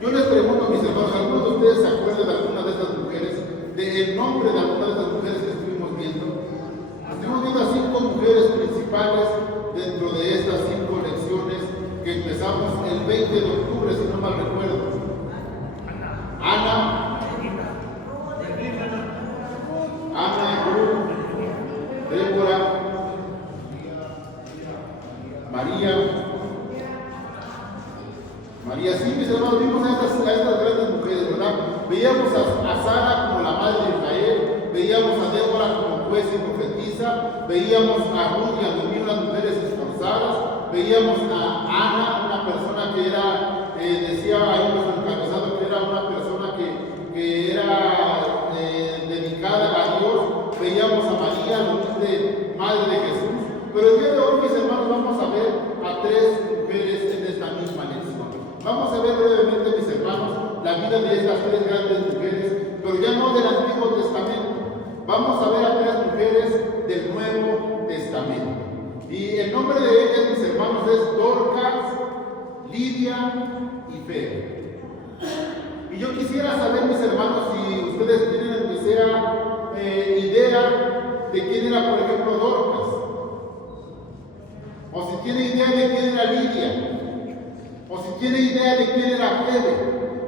Yo les pregunto, mis hermanos, ¿alguno de ustedes se acuerda de alguna de estas mujeres? Del nombre de alguna de estas mujeres que estuvimos viendo. Estuvimos viendo a 5 mujeres principales dentro de estas 5 lecciones que empezamos el 20 de octubre, si no mal recuerdo. Ana, Ruth, Débora, María, sí, mis hermanos, vimos a estas grandes mujeres, ¿verdad? Veíamos a Sara como la madre de Israel, veíamos a Débora como juez y profetisa, veíamos a Ruth y a Noemí, unas mujeres esforzadas, veíamos a Ana, una persona que era, decía ahí los encabezados, que era una persona que era dedicada a Dios, veíamos a María, la humilde madre de Jesús, pero el día de hoy, mis hermanos, vamos a ver a 3 mujeres en esta misma lección. Vamos a ver brevemente, mis hermanos, la vida de estas 3 grandes mujeres, pero ya no del Antiguo Testamento. Vamos a ver a 3 mujeres del Nuevo Testamento. Y el nombre de ellas, mis hermanos, es Dorcas, Lidia y Febe. Y yo quisiera saber, mis hermanos, si ustedes tienen aunque sea idea de quién era, por ejemplo, Dorcas. O si tiene idea de quién era Lidia. O si tiene idea de quién era Febe.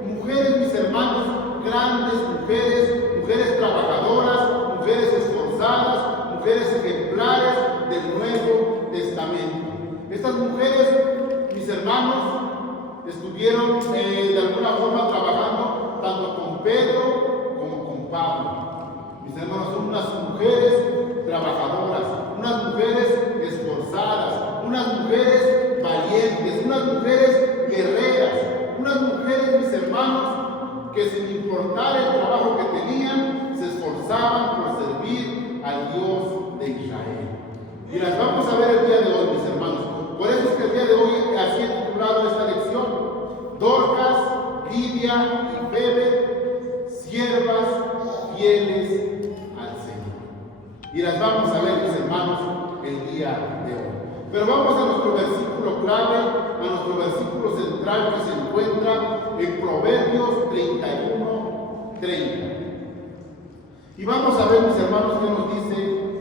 Mujeres, mis hermanos, grandes mujeres trabajadoras, mujeres esforzadas, mujeres ejemplares del Nuevo Testamento. Estas mujeres, mis hermanos, estuvieron de alguna forma trabajando tanto con Pedro como con Pablo. Mis hermanos, son unas mujeres trabajadoras, unas mujeres esforzadas, unas mujeres valientes, unas mujeres guerreras, unas mujeres, mis hermanos, que sin importar el trabajo que tenían, se esforzaban por servir al Dios de Israel. Y las vamos a ver el día de hoy, mis hermanos. Por eso es que el día de hoy así he titulado esta lección: Dorcas, Lidia y Febe, siervas fieles al Señor. Y las vamos a ver, mis hermanos, el día de hoy. Pero vamos a nuestro versículo clave, a nuestro versículo central que se encuentra en Proverbios 31:30. Y vamos a ver, mis hermanos, qué nos dice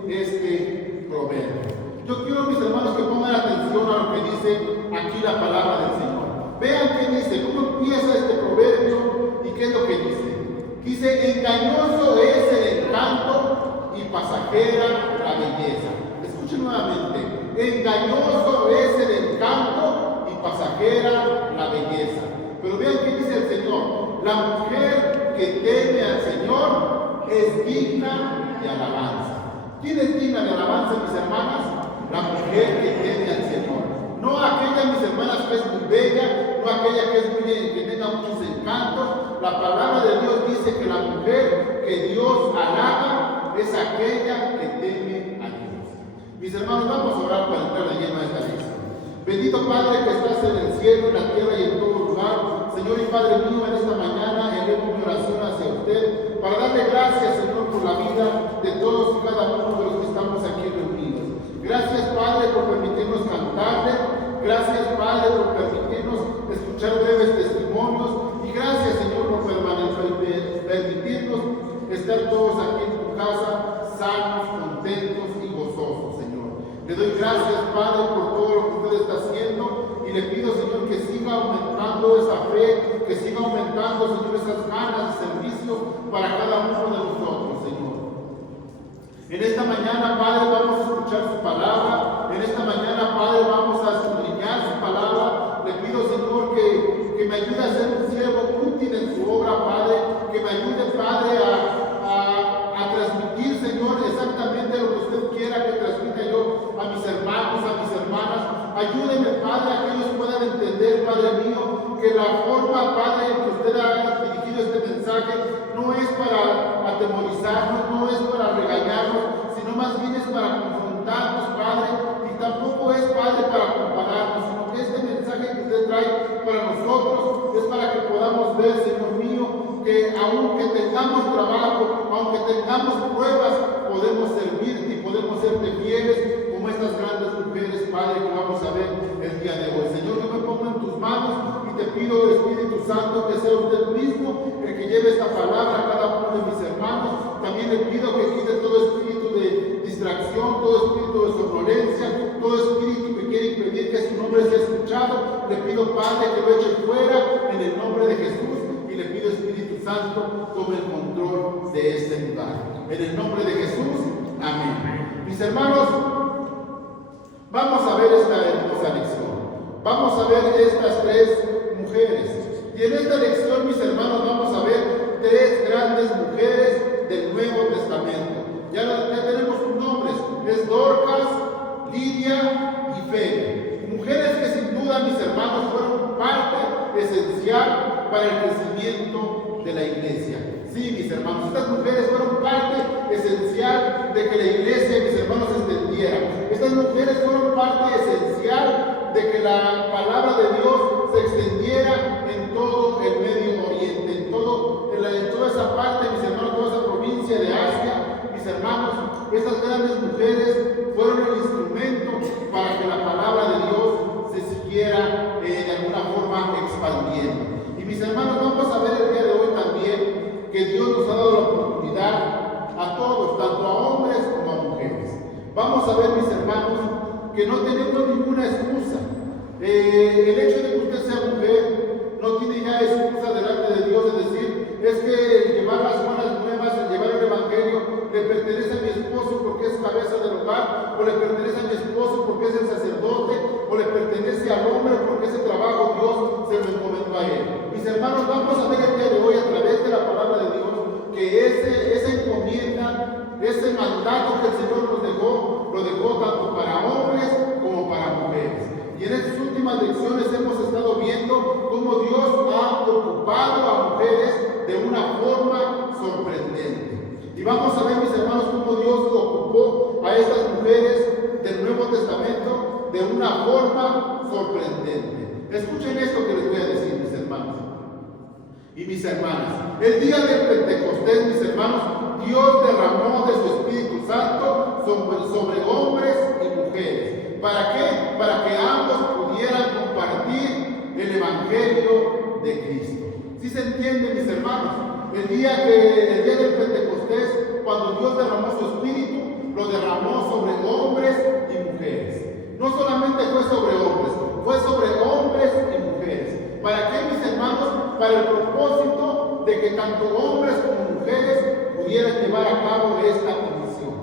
este proverbio. Yo quiero, mis hermanos, que pongan atención a lo que dice aquí la palabra del Señor. Vean qué dice, cómo empieza este proverbio y qué es lo que dice. Dice: engañoso es el encanto y pasajera la belleza. Escuchen nuevamente: engañoso es el encanto y pasajera la belleza. Pero vean qué dice el Señor: la mujer que teme al Señor es digna de alabanza. ¿Quién es digna de alabanza, mis hermanas? La mujer que teme al Señor. No aquella, mis hermanas, que es muy bella, no aquella que es que tenga muchos encantos. La palabra de Dios dice que la mujer que Dios alaba es aquella que teme a Dios. Mis hermanos, vamos a orar para entrar de lleno a esta lección. Bendito Padre que estás en el cielo, en la tierra y en todo lugar. Señor y Padre mío, en esta mañana elevo mi oración hacia usted para darle gracias, Señor, por la vida de todos y cada uno de los que estamos aquí reunidos. Gracias, Padre, por permitirnos cantarle. Gracias, Padre, por permitirnos escuchar breves testimonios. Y gracias, Señor, por permitirnos estar todos aquí en tu casa, sanos, contentos y gozosos, Señor. Le doy gracias, Padre, por todo lo que usted está haciendo. Y le pido, Señor, que siga aumentando esa fe, que siga aumentando, Señor, esas ganas de servicio para cada uno de nosotros, Señor. En esta mañana, Padre, vamos a escuchar su palabra. En esta mañana, Padre, vamos a escudriñar su palabra. Le pido, Señor, que me ayude a ser un siervo útil en su obra, Padre. Que me ayude, Padre, a transmitir, Señor, exactamente lo que usted quiera que transmita yo a mis hermanos, a mis hermanas. Ayúdeme, Padre, a que ellos puedan entender, Padre mío, que la forma, Padre, en que usted ha dirigido este mensaje no es para atemorizarnos, no es para regañarnos, sino más bien es para confrontarnos, Padre, y tampoco es, Padre, para compararnos, sino que este mensaje que usted trae para nosotros es para que podamos ver, Señor mío, que aunque tengamos trabajo, aunque tengamos pruebas, podemos servirte y podemos serte fieles como estas grandes mujeres, Padre, que vamos a ver el día de hoy. Señor, yo me pongo en tus manos y te pido, Espíritu Santo, que somnolencia, todo espíritu que quiere impedir que su nombre sea escuchado, le pido, Padre, que lo eche fuera en el nombre de Jesús, y le pido, Espíritu Santo, tome el control de este lugar. En el nombre de Jesús, amén. Mis hermanos, vamos a ver esta hermosa lección. Vamos a ver estas tres mujeres. Y en esta lección, mis hermanos, vamos a ver tres grandes mujeres del Nuevo Testamento. Ya tenemos sus nombres. Es Dorcas, Lidia y Febe. Mujeres que sin duda, mis hermanos, fueron parte esencial para el crecimiento de la iglesia. Sí, mis hermanos, estas mujeres fueron parte esencial de que la iglesia, mis hermanos, se extendiera. Estas mujeres fueron parte esencial de que la palabra de Dios se extendiera en todo el Medio Oriente, en toda esa parte, mis hermanos, toda esa provincia de Asia. Mis hermanos, estas grandes mujeres fueron el instrumento para que la palabra de Dios se siguiera de alguna forma expandiendo. Y mis hermanos, vamos a ver el día de hoy también que Dios nos ha dado la oportunidad a todos, tanto a hombres como a mujeres. Vamos a ver, mis hermanos, que no tenemos ninguna excusa. El hecho de que usted sea mujer no tiene ya excusa delante de Dios de decir, es que el llevar las buenas nuevas, el llevar el evangelio, le pertenece a mi esposo porque es cabeza del hogar, o le pertenece a mi esposo porque es el sacerdote, o le pertenece al hombre porque ese trabajo Dios se lo encomendó a él. Mis hermanos, vamos a ver el día de hoy a través de la palabra de Dios que esa encomienda, ese mandato que el Señor nos dejó, lo dejó tanto para hombres como para mujeres. Y en estas últimas lecciones hemos estado viendo cómo Dios ha ocupado a mujeres de una forma sorprendente. Y vamos a ver, mis hermanos, cómo Dios ocupó a estas mujeres del Nuevo Testamento de una forma sorprendente. Escuchen esto que les voy a decir, mis hermanos y mis hermanas. El día del Pentecostés, mis hermanos, Dios derramó de su Espíritu Santo sobre hombres y mujeres. ¿Para qué? Para que ambos pudieran compartir el Evangelio de Cristo. ¿Sí se entiende, mis hermanos? El día del Pentecostés, cuando Dios derramó su Espíritu, lo derramó sobre hombres y mujeres. No solamente fue sobre hombres, fue sobre hombres y mujeres. ¿Para qué, mis hermanos? Para el propósito de que tanto hombres como mujeres pudieran llevar a cabo esta comisión.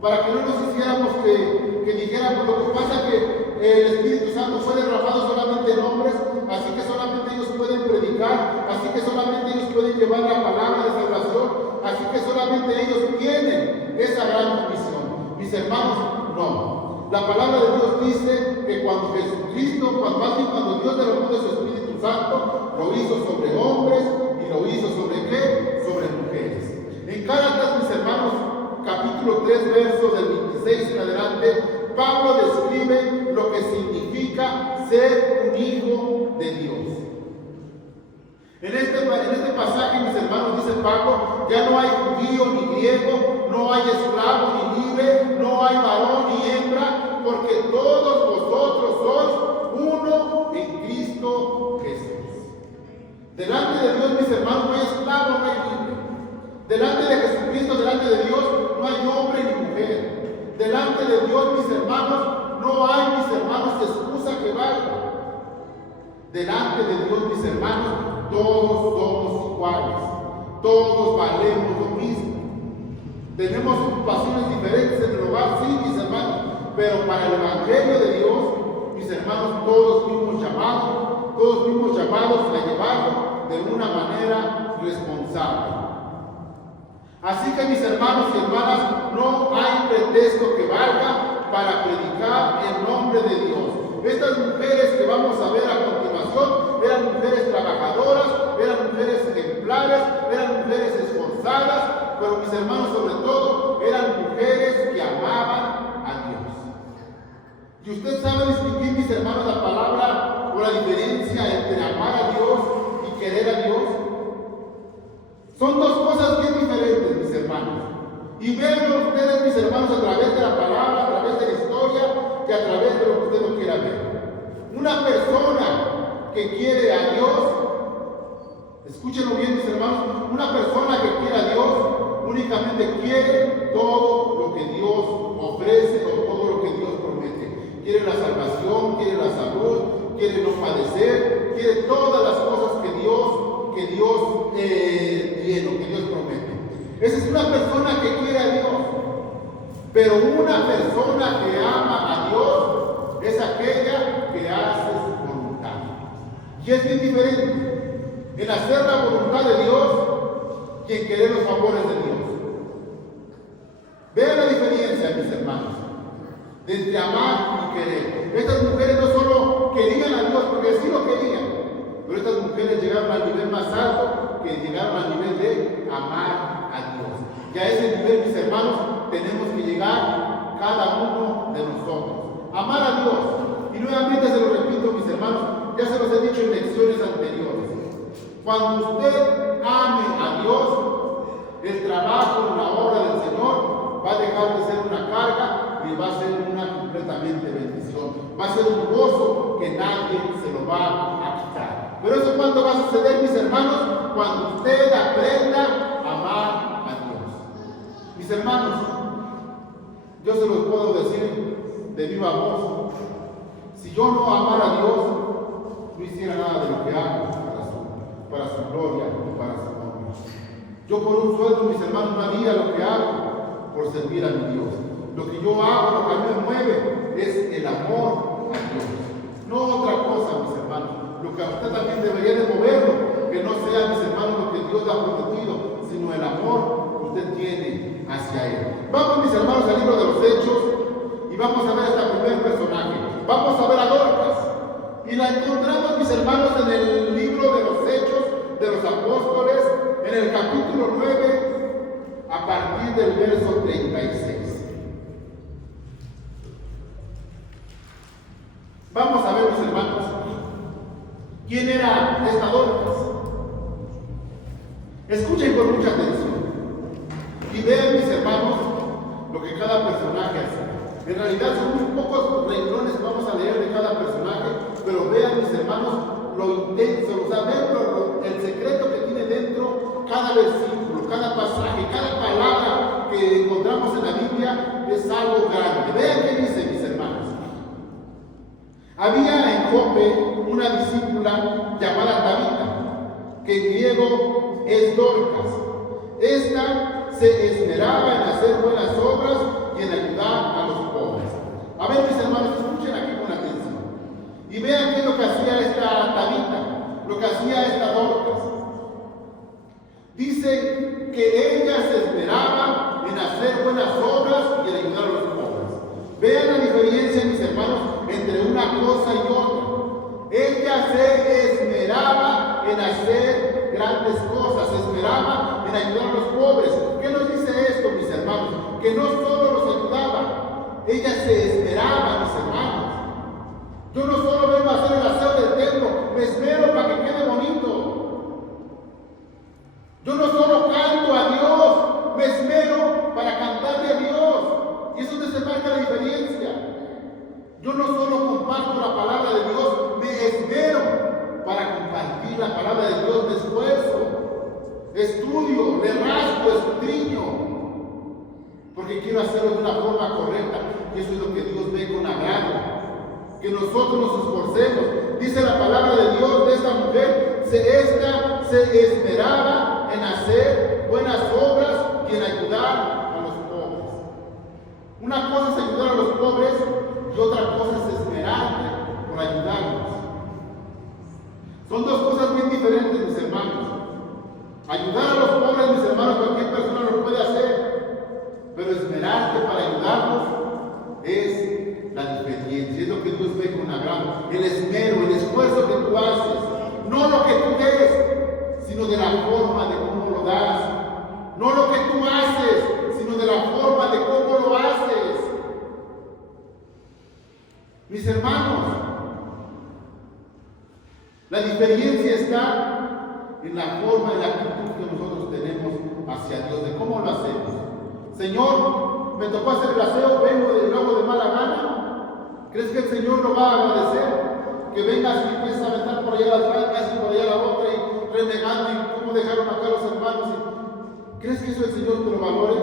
Para que no nos hiciéramos que dijéramos, lo que pasa que el Espíritu Santo fue derramado solamente en hombres, así que solamente ellos pueden predicar, así que solamente ellos pueden llevar la palabra de salvación, así que solamente ellos tienen esa gran comisión. Mis hermanos, no. La palabra de Dios dice que cuando Jesucristo, cuando Dios derramó de su Espíritu Santo, lo hizo sobre hombres y lo hizo sobre ¿qué? Sobre mujeres. En Gálatas, mis hermanos, capítulo 3, versos del 26 en adelante, Pablo describe lo que significa ser un hijo de Dios. En este pasaje, mis hermanos, dice Pablo, ya no hay judío ni griego, no hay esclavo ni libre, no hay varón ni hembra, porque todos vosotros sois uno en Cristo Jesús. Delante de Dios, mis hermanos, no hay esclavo, no hay libre. Delante de Jesucristo, delante de Dios, no hay hombre ni mujer. Delante de Dios, mis hermanos, no hay, mis hermanos, excusa que valga. Delante de Dios, mis hermanos, todos somos iguales. Todos valemos lo mismo. Tenemos ocupaciones diferentes en el hogar, sí, mis hermanos, pero para el Evangelio de Dios, mis hermanos, todos fuimos llamados a llevarlo de una manera responsable. Así que, mis hermanos y hermanas, no hay pretexto que valga para predicar el nombre de Dios. Estas mujeres que vamos a ver a continuación eran mujeres trabajadoras, eran mujeres ejemplares, eran mujeres esforzadas, pero, mis hermanos, sobre todo, eran mujeres que amaban a Dios. Y usted sabe distinguir, mis hermanos, la palabra o la diferencia entre amar a Dios y querer a Dios. Son dos cosas bien diferentes, mis hermanos. Y vean ustedes, mis hermanos, a través de la palabra, a través de la historia, que a través de lo que usted no quiera ver. Una persona que quiere a Dios, escúchenlo bien, mis hermanos, una persona que quiere a Dios únicamente quiere todo lo que Dios ofrece o todo lo que quiere la salvación, quiere la salud, quiere no padecer, quiere todas las cosas que Dios tiene, que Dios promete. Esa es una persona que quiere a Dios. Pero una persona que ama a Dios es aquella que hace su voluntad. Y es bien diferente en hacer la voluntad de Dios que en querer los favores de Dios. Vean la diferencia, mis hermanos, entre amar y querer. Estas mujeres no solo querían a Dios, porque sí lo querían, pero estas mujeres llegaron al nivel más alto, que llegaron al nivel de amar a Dios. Y a ese nivel, mis hermanos, tenemos que llegar cada uno de nosotros. Amar a Dios. Y nuevamente se lo repito, mis hermanos, ya se los he dicho en lecciones anteriores. Cuando usted ame a Dios, el trabajo, la obra del Señor va a dejar de ser una carga y va a ser una completamente bendición. Va a ser un gozo que nadie se lo va a quitar. Pero eso ¿cuándo va a suceder, mis hermanos? Cuando usted aprenda a amar a Dios. Mis hermanos, yo se los puedo decir de viva voz. Si yo no amara a Dios, no hiciera nada de lo que hago para su gloria y para su nombre. Yo por un sueldo, mis hermanos, no haría lo que hago por servir a mi Dios. Lo que yo hago, lo que a mí me mueve, es el amor a Dios. No otra cosa, mis hermanos. Lo que a usted también debería de moverlo, que no sea, mis hermanos, lo que Dios le ha prometido, sino el amor que usted tiene hacia Él. Vamos, mis hermanos, al libro de los Hechos y vamos a ver este primer personaje. Vamos a ver a Dorcas. Y la encontramos, mis hermanos, en el libro de los Hechos de los Apóstoles, en el capítulo 9, a partir del verso 36. Vamos a ver, mis hermanos, quién era esta Dorcas. Escuchen con mucha atención y vean, mis hermanos, lo que cada personaje hace. En realidad son muy pocos renglones que vamos a leer de cada personaje, pero vean, mis hermanos, lo intenso, o sea, vean el secreto que tiene dentro cada versículo, cada pasaje, cada palabra que encontramos en la Biblia es algo grande. Vean qué dice, mis hermanos. Había en Jope una discípula llamada Tabita, que en griego es Dorcas. Esta se esmeraba en hacer buenas obras y en ayudar a los pobres. A ver, mis hermanos, escuchen aquí con atención. Y vean qué es lo que hacía esta Tabita, lo que hacía esta Dorcas. Dice que ella se esmeraba en hacer buenas obras y en ayudar a los pobres. Vean la diferencia, mis hermanos, entre una cosa y otra. Ella se esmeraba en hacer grandes cosas, se esmeraba en ayudar a los pobres. ¿Qué nos dice esto, mis hermanos? Que no solo los ayudaba, ella se esmeraba, mis hermanos. Yo no solo vengo a hacer el aseo del templo, me esmero para que quede bonito. Yo no solo canto a Dios, me esmero para cantarle a Dios. Y eso es donde se marca la diferencia. Yo no solo comparto la palabra de Dios, me esmero para compartir la palabra de Dios, me esfuerzo, estudio, le rasgo, escudriño, porque quiero hacerlo de una forma correcta. Y eso es lo que Dios ve con agrado. Que nosotros nos esforcemos. Dice la palabra de Dios de esta mujer, esta se esmeraba en hacer buenas obras y en ayudar a los pobres. Una cosa es ayudar a los pobres y otra cosa es esmerarte por ayudarlos. Son dos cosas bien diferentes, mis hermanos. Ayudar a los pobres, mis hermanos, cualquier persona lo puede hacer, pero esmerarte para ayudarlos es la diferencia, es lo que Dios ve con agrado. El esmero, el esfuerzo que tú haces, no lo que tú des, sino de la forma de cómo lo das. No lo que tú haces, sino de la forma de cómo lo haces. Mis hermanos, la diferencia está en la forma, en la actitud que nosotros tenemos hacia Dios, de cómo lo hacemos. Señor, me tocó hacer el aseo, lo hago de mala gana. ¿Crees que el Señor lo va a agradecer? Que vengas y empieces a aventar por allá las bancas y por allá la otra y renegando y cómo dejaron acá los hermanos. ¿Crees que eso el Señor te lo valore?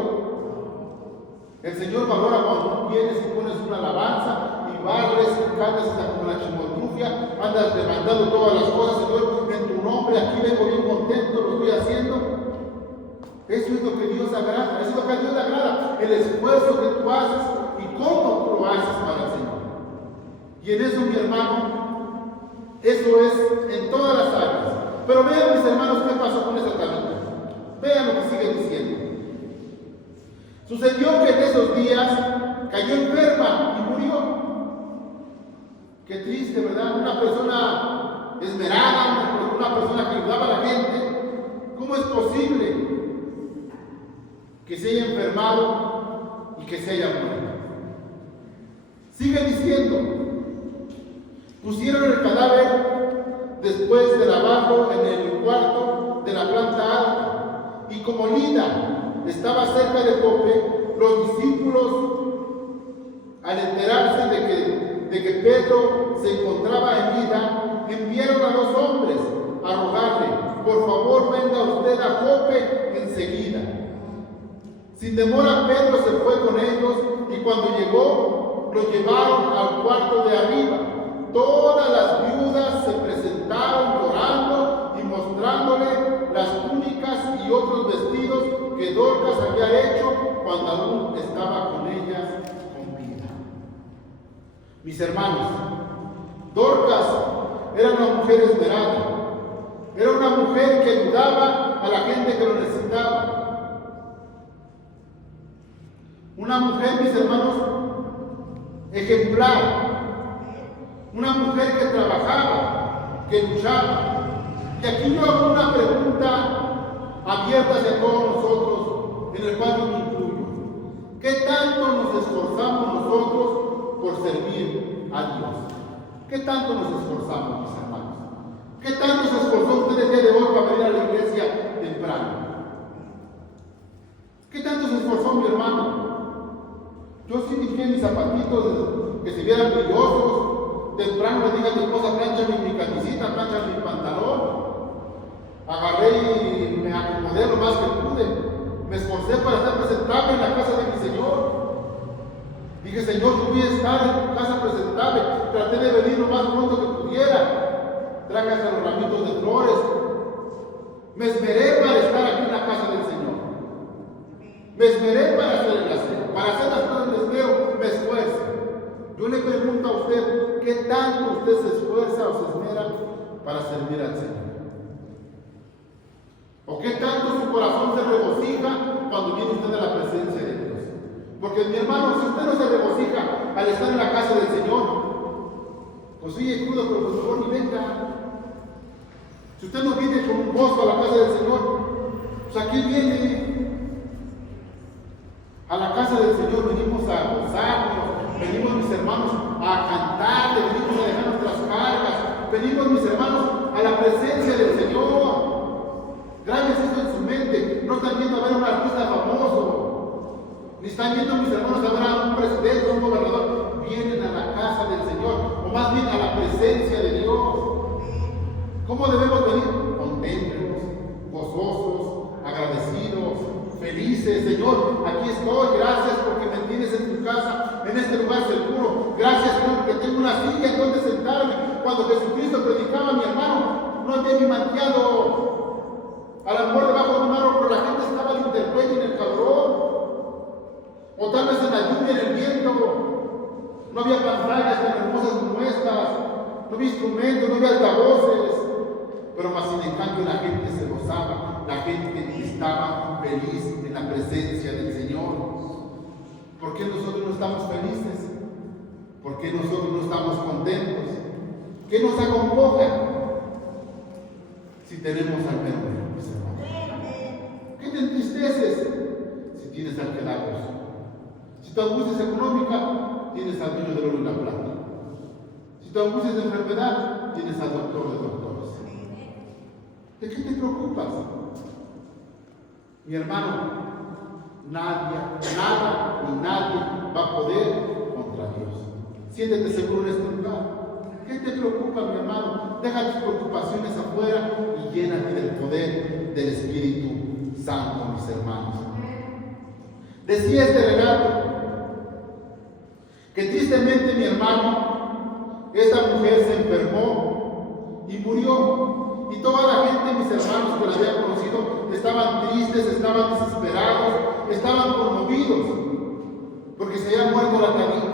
El Señor valora cuando tú vienes y pones una alabanza y motivarles, andas hasta como la chimotrufia, andas levantando todas las cosas, Señor, en tu nombre, aquí vengo bien contento, lo estoy haciendo. Eso es lo que Dios agrada, eso es lo que a Dios le agrada, el esfuerzo que tú haces y cómo tú lo haces para el Señor. Y en eso, mi hermano, eso es en todas las áreas. Pero vean, mis hermanos, qué pasó con esa Tabita. Vean lo que sigue diciendo. Sucedió que en esos días cayó enferma y murió. Qué triste, ¿verdad? Una persona esmerada, una persona que ayudaba a la gente. ¿Cómo es posible que se haya enfermado y que se haya muerto? Sigue diciendo, pusieron el cadáver después de lavarlo en el cuarto de la planta alta, y como Lida estaba cerca de Jope, los discípulos, al enterarse de que Pedro se encontraba en Lida, enviaron a 2 hombres a rogarle: por favor, venga usted a Jope enseguida. Sin demora, Pedro se fue con ellos, y cuando llegó, lo llevaron al cuarto de arriba. Todas las viudas se presentaron llorando y mostrándole las túnicas y otros vestidos que Dorcas había hecho cuando aún estaba con ellas con vida. Mis hermanos, Dorcas era una mujer esmerada, era una mujer que ayudaba a la gente que lo necesitaba. Una mujer, mis hermanos, ejemplar. Una mujer que trabajaba, que luchaba. Y aquí yo hago una pregunta abierta hacia todos nosotros, en el cual yo me incluyo. ¿Qué tanto nos esforzamos nosotros por servir a Dios? ¿Qué tanto nos esforzamos, mis hermanos? ¿Qué tanto se esforzó usted el día de hoy para venir a la iglesia temprano? ¿Qué tanto se esforzó mi hermano? Yo sí dije mis zapatitos que se vieran brillosos. Temprano le dije a mi esposa: plánchame mi camisita, plánchame mi pantalón. Agarré y me acomodé lo más que pude. Me esforcé para estar presentable en la casa de mi Señor. Dije: Señor, yo voy a estar en tu casa presentable. Traté de venir lo más pronto que pudiera. Traje hasta los ramitos de flores. Me esmeré para estar aquí en la casa del Señor. Me esmeré para hacer las cosas, me esmero, me esfuerzo. Yo le pregunto a usted: ¿qué tanto usted se esfuerza o se esmera para servir al Señor? ¿O qué tanto su corazón se regocija cuando viene usted a la presencia de Dios? Porque, mi hermano, si usted no se regocija al estar en la casa del Señor, pues sí, escudo, pero por favor ni venga. Si usted no viene con un gozo a la casa del Señor, pues aquí viene. A la casa del Señor venimos a gozarnos, venimos, mis hermanos, a cantarle, venimos a dejar nuestras cargas, venimos, mis hermanos, a la presencia del Señor. Grábense esto en su mente. No están viendo a ver a un artista famoso, ni están viendo, mis hermanos, a ver a un presidente, a un gobernador. Vienen a la casa del Señor, o más bien a la presencia de Dios. ¿Cómo debemos venir? Contentos, gozosos, agradecidos, felices. Señor, aquí estoy, gracias porque me tienes en tu casa, en este lugar seguro. Gracias, Señor, porque tengo una silla en donde sentarme. Cuando Jesucristo predicaba, mi hermano, no había ni manteado a lo mejor debajo de un árbol, pero la gente estaba al interpedio en el calor, o tal vez en la lluvia, en el viento. No había pantallas tan hermosas como estas, no había instrumentos, no había altavoces, pero más sin en cambio la gente se gozaba, la gente estaba feliz en la presencia del Señor. ¿Por qué nosotros no estamos felices? ¿Por qué nosotros no estamos contentos? ¿Qué nos acongoja si tenemos al Verdadero, mis hermanos? ¿Qué te entristeces si tienes al que da gozo? Si tu angustia es económica, tienes al dueño del oro y la plata. Si tu angustia es de enfermedad, tienes al doctor de doctores. ¿De qué te preocupas? Mi hermano, nada ni nadie va a poder contra Dios. Siéntete seguro en este lugar. ¿Qué te preocupa, mi hermano? Deja tus preocupaciones afuera y llénate del poder del Espíritu Santo, mis hermanos. Decía este relato que tristemente, mi hermano, esta mujer se enfermó y murió. Y toda la gente, mis hermanos que la habían conocido, estaban tristes, estaban desesperados, estaban conmovidos, porque se había muerto la Tabita.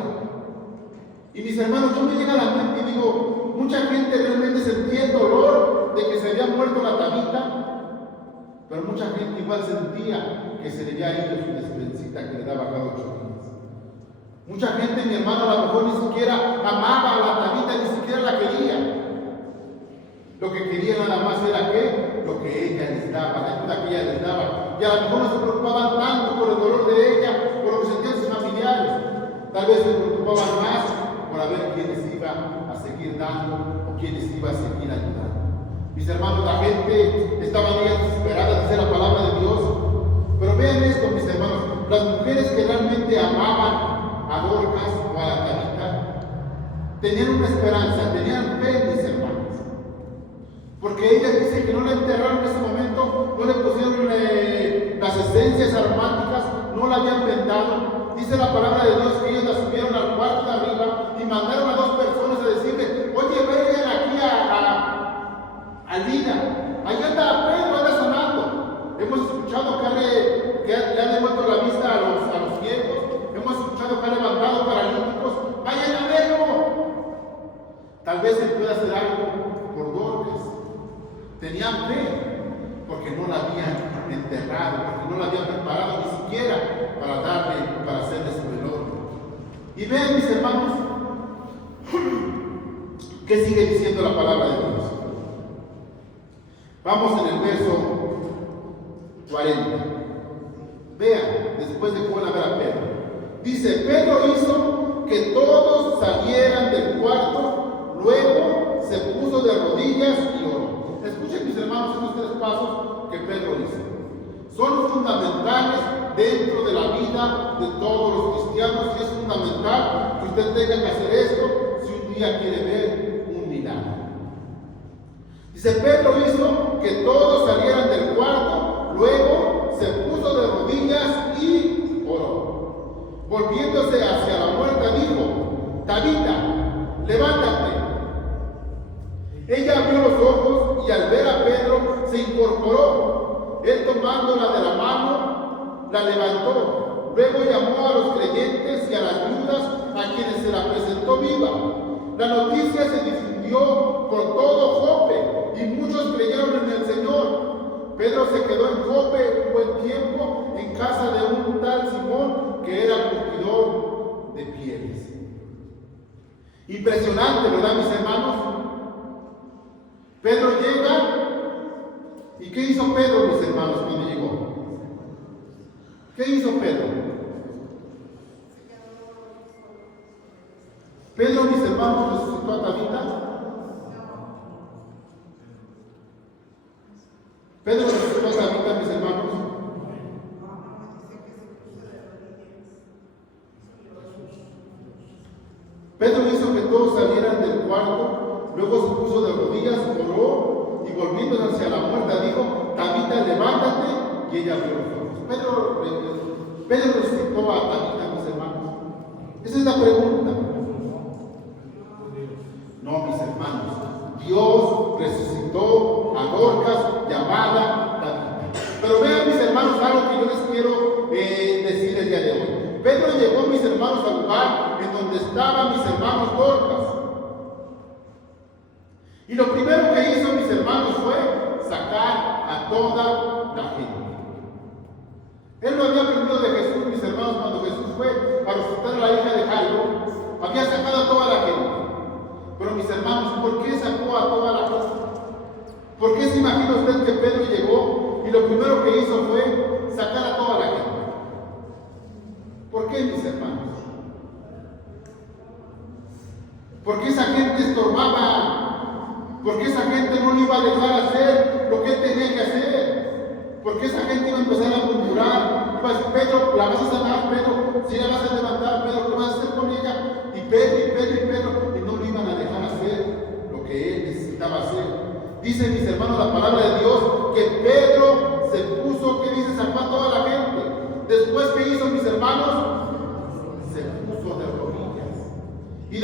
Y mis hermanos, yo me llega a la mente y digo, mucha gente realmente sentía el dolor de que se había muerto la Tabita, pero mucha gente igual sentía que se le había ido su despensita que le daba cada 8 días. Mucha gente, mi hermano, a lo mejor ni siquiera amaba a la Tabita, ni siquiera la quería. Lo que quería nada más era ¿qué? Lo que ella les daba, la ayuda que ella les daba. Y a lo mejor no se preocupaban tanto por el dolor de ella, por lo que sentían sus familiares. Tal vez se preocupaban más por a ver quiénes iba a seguir dando o quiénes iba a seguir ayudando. Mis hermanos, la gente estaba bien desesperada, dice la palabra de Dios. Pero vean esto, mis hermanos, las mujeres que realmente amaban a Dorcas o a la Tabita tenían una esperanza, tenían fe, mis hermanos. Porque ella dice que no la enterraron en ese momento, no le pusieron las esencias aromáticas, no la habían vendado. Dice la palabra de Dios que ellos la subieron al cuarto de arriba y mandaron a 2 personas a decirle, oye, vayan aquí a Lida, allá anda Pedro, anda sanando. Hemos escuchado que le ha devuelto la vista a los ciegos, hemos escuchado que ha levantado paralíticos, vayan a verlo. Tal vez él pueda hacer algo por Dorcas. Tenían fe, porque no la habían enterrado, porque no la habían preparado ni siquiera para hacerle su velorio. Y vean, mis hermanos, ¿qué sigue diciendo la palabra de Dios? Vamos en el verso 40. Vean, después de que van a ver a Pedro. Dice, Pedro hizo que todos salieran del cuarto, luego se puso de rodillas y oró. Escuchen, mis hermanos, estos 3 pasos que Pedro hizo. Son fundamentales dentro de la vida de todos los cristianos y es fundamental que usted tenga que hacer esto si un día quiere ver un milagro. Dice, Pedro hizo que todos salieran del cuarto, luego se puso de rodillas y oró. Volviéndose hacia la puerta dijo, Tabita, levántate. Ella abrió los ojos y al ver a Pedro se incorporó. Él tomándola de la mano, la levantó. Luego llamó a los creyentes y a las viudas a quienes se la presentó viva. La noticia se difundió por todo Jope y muchos creyeron en el Señor. Pedro se quedó en Jope un buen tiempo en casa de un tal Simón que era curtidor de pieles. Impresionante, ¿verdad, mis hermanos? Pedro llega, ¿y qué hizo Pedro, mis hermanos, cuando llegó? ¿Qué hizo Pedro? Pedro, mis hermanos, resucitó a Tabita. Pedro resucitó a Tabita, mis hermanos. Pedro hizo que todos salieran del cuarto, luego se puso de rodillas, oró y volviéndose hacia la puerta dijo, Tabita, levántate, y ella abrió los ojos. Pedro resucitó a Tabita, mis hermanos. Esa es la pregunta. No, mis hermanos, Dios resucitó a Dorcas llamada Tabita. Pero vean, mis hermanos, algo que yo les quiero decir el día de hoy. Pedro llegó, mis hermanos, al lugar en donde estaban mis hermanos Dorcas. Y lo primero que hizo, mis hermanos, fue sacar a toda la gente. Él lo había aprendido de Jesús, mis hermanos, cuando Jesús fue a resucitar a la hija de Jairo, había sacado a toda la gente. Pero, mis hermanos, ¿por qué sacó a toda la gente? ¿Por qué se imagina usted que Pedro llegó y lo primero que hizo fue sacar a toda la gente? ¿Por qué, mis hermanos? ¿Por qué esa gente estorbaba? ¿Por qué esa gente no le iba a dejar hacer lo que él tenía que hacer? ¿Por qué esa gente iba a empezar a murmurar? Iba a decir, Pedro, la vas a sanar, Pedro, si la vas a levantar, Pedro, ¿qué vas a hacer con ella? Y Pedro, y no le iban a dejar hacer lo que él necesitaba hacer. Dice, mis hermanos, la palabra de Dios, que Pedro se puso, ¿qué dice? Sacó a toda la gente. Después, ¿qué hizo, mis hermanos? Se puso de rodillas.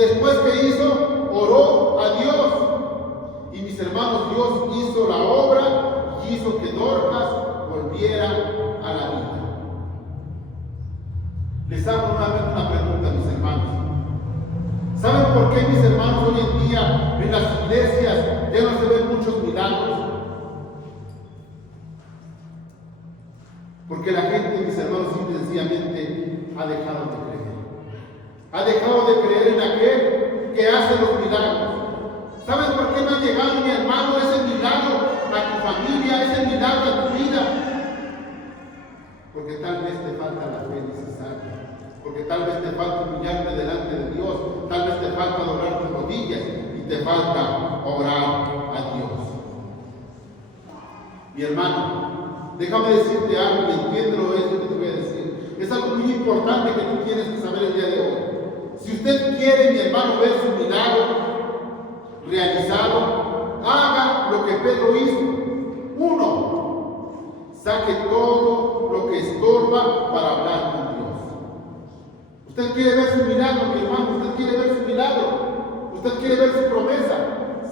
después que hizo, oró a Dios. Y mis hermanos, Dios hizo la obra y hizo que Dorcas volviera a la vida. Les hago nuevamente una pregunta, mis hermanos. ¿Saben por qué, mis hermanos, hoy en día en las iglesias ya no se ven muchos milagros? Porque la gente, mis hermanos, simple y sencillamente ha dejado de creer. Ha dejado de creer en aquel que hace los milagros. ¿Sabes por qué no ha llegado, mi hermano, ese milagro a tu familia, ese milagro a tu vida? Porque tal vez te falta la fe necesaria. Porque tal vez te falta humillarte delante de Dios. Tal vez te falta doblar tus rodillas y te falta orar a Dios. Mi hermano, déjame decirte algo y entiéndelo esto que te voy a decir. Es algo muy importante que tú tienes que saber el día de hoy. Si usted quiere, mi hermano, ver su milagro realizado, haga lo que Pedro hizo. 1. Saque todo lo que estorba para hablar con Dios. Usted quiere ver su milagro, mi hermano, usted quiere ver su milagro, usted quiere ver su promesa.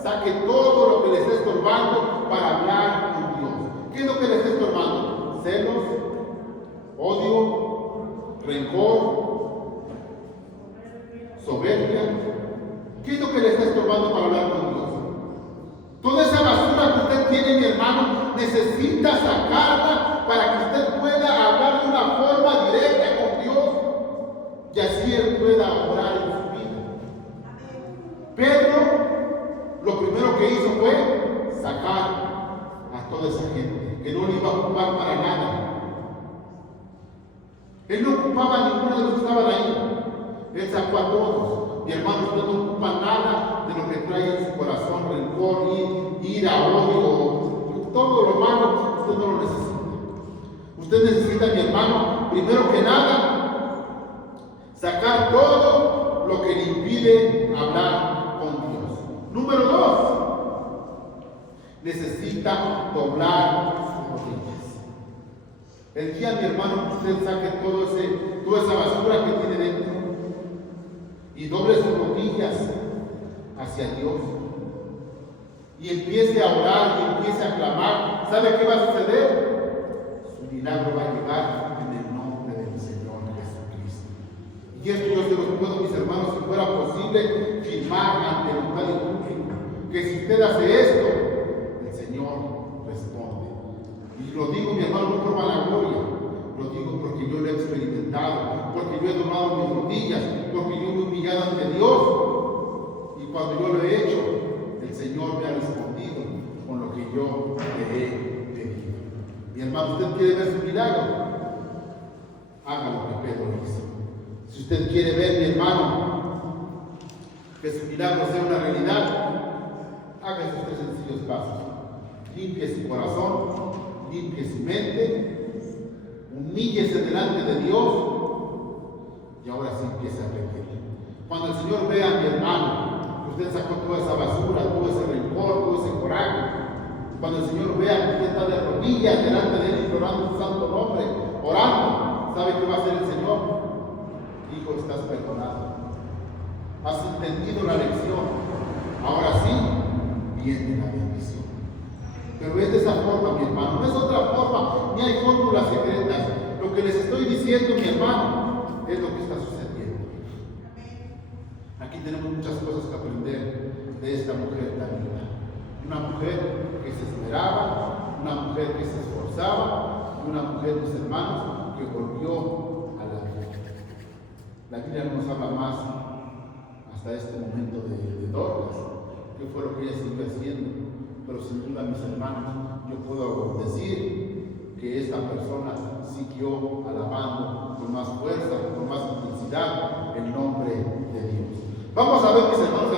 Saque todo lo que le está estorbando para hablar con Dios. ¿Qué es lo que le está estorbando? Celos, odio, rencor, soberbia. ¿Qué es lo que le está estorbando para hablar con Dios? Toda esa basura que usted tiene, mi hermano, necesita sacarla para que usted pueda hablar de una forma directa con Dios y así Él pueda orar en su vida. Pedro, lo primero que hizo fue sacar a toda esa gente que no le iba a ocupar para nada. Él no ocupaba a ninguno de los que estaban ahí. Él sacó a todos. Mi hermano, usted no ocupa nada de lo que trae en su corazón, rencor, ira, odio, todo lo malo, usted no lo necesita. Usted necesita, mi hermano, primero que nada, sacar todo lo que le impide hablar con Dios. Número 2, necesita doblar sus rodillas. El día, mi hermano, que usted saque toda esa basura que tiene dentro y doble sus rodillas hacia Dios y empiece a orar y empiece a clamar, ¿sabe qué va a suceder? Su milagro va a llegar en el nombre de mi Señor Jesucristo. Y esto yo se los puedo, mis hermanos, si fuera posible, firmar ante el notario público, que si usted hace esto, el Señor responde. Y lo digo, mi hermano, no por vanagloria, lo digo porque yo lo he experimentado, porque yo he tomado mis rodillas, porque yo me he humillado ante Dios. Y cuando yo lo he hecho, el Señor me ha respondido con lo que yo le he pedido. Mi hermano, ¿usted quiere ver su milagro? Haga lo que Pedro hizo. Si usted quiere ver, mi hermano, que su milagro sea una realidad, haga estos 3 sencillos pasos. Limpie su corazón, limpie su mente, humíllese delante de Dios y ahora sí empieza a pedir. Cuando el Señor vea a mi hermano, que usted sacó toda esa basura, todo ese rencor, todo ese coraje, cuando el Señor vea que usted está de rodillas delante de Él, implorando su santo nombre, orando, ¿sabe qué va a hacer el Señor? Hijo, estás perdonado. Has entendido la lección. Ahora sí, viene la bendición. Pero es de esa forma, mi hermano, no es otra forma, ni hay fórmulas secretas. Lo que les estoy diciendo, mi hermano, es lo que está sucediendo. Aquí tenemos muchas cosas que aprender de esta mujer tan linda. Una mujer que se esmeraba, una mujer que se esforzaba, una mujer, mis hermanos, que volvió a la vida. La Biblia no nos habla más hasta este momento de Dorcas, que fue lo que ella siguió haciendo. Pero sin duda, mis hermanos, yo puedo decir que esta persona siguió alabando con más fuerza, con más intensidad el nombre de Dios. Vamos a ver, mis hermanos,